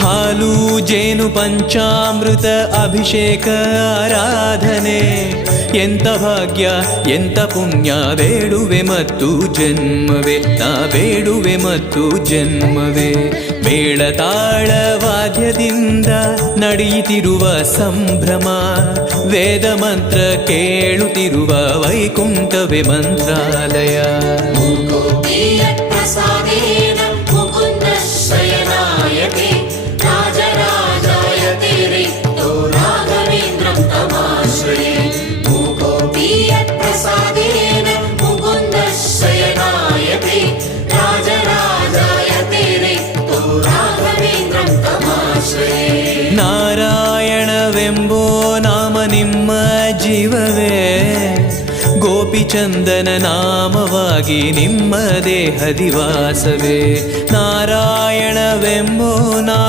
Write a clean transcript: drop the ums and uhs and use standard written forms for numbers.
ಹಾಲು ಜೇನು ಪಂಚಾಮೃತ ಅಭಿಷೇಕ ಆರಾಧನೆ ಎಂತ ಭಾಗ್ಯ ಎಂತ ಪುಣ್ಯ ಬೇಡುವೆ ಮತ್ತು ಜನ್ಮವೇ ನಾ ಬೇಡುವೆ ಮತ್ತು ಜನ್ಮವೇ ಮೇಳ ತಾಳ ವಾದ್ಯದಿಂದ ನಡೆಯುತ್ತಿರುವ ಸಂಭ್ರಮ ವೇದ ಮಂತ್ರ ಕೇಳುತ್ತಿರುವ ವೈಕುಂಠವೇ ಮಂತ್ರಾಲಯ ನಾರಾಯಣವೆಂಬೋ ನಾಮ ನಿಮ್ಮ ಜೀವವೇ ಗೋಪಿಚಂದನ ನಾಮವಾಗಿ ನಿಮ್ಮ ದೇಹದಿವಾಸವೇ ನಾರಾಯಣವೆಂಬೋ ನಾಮ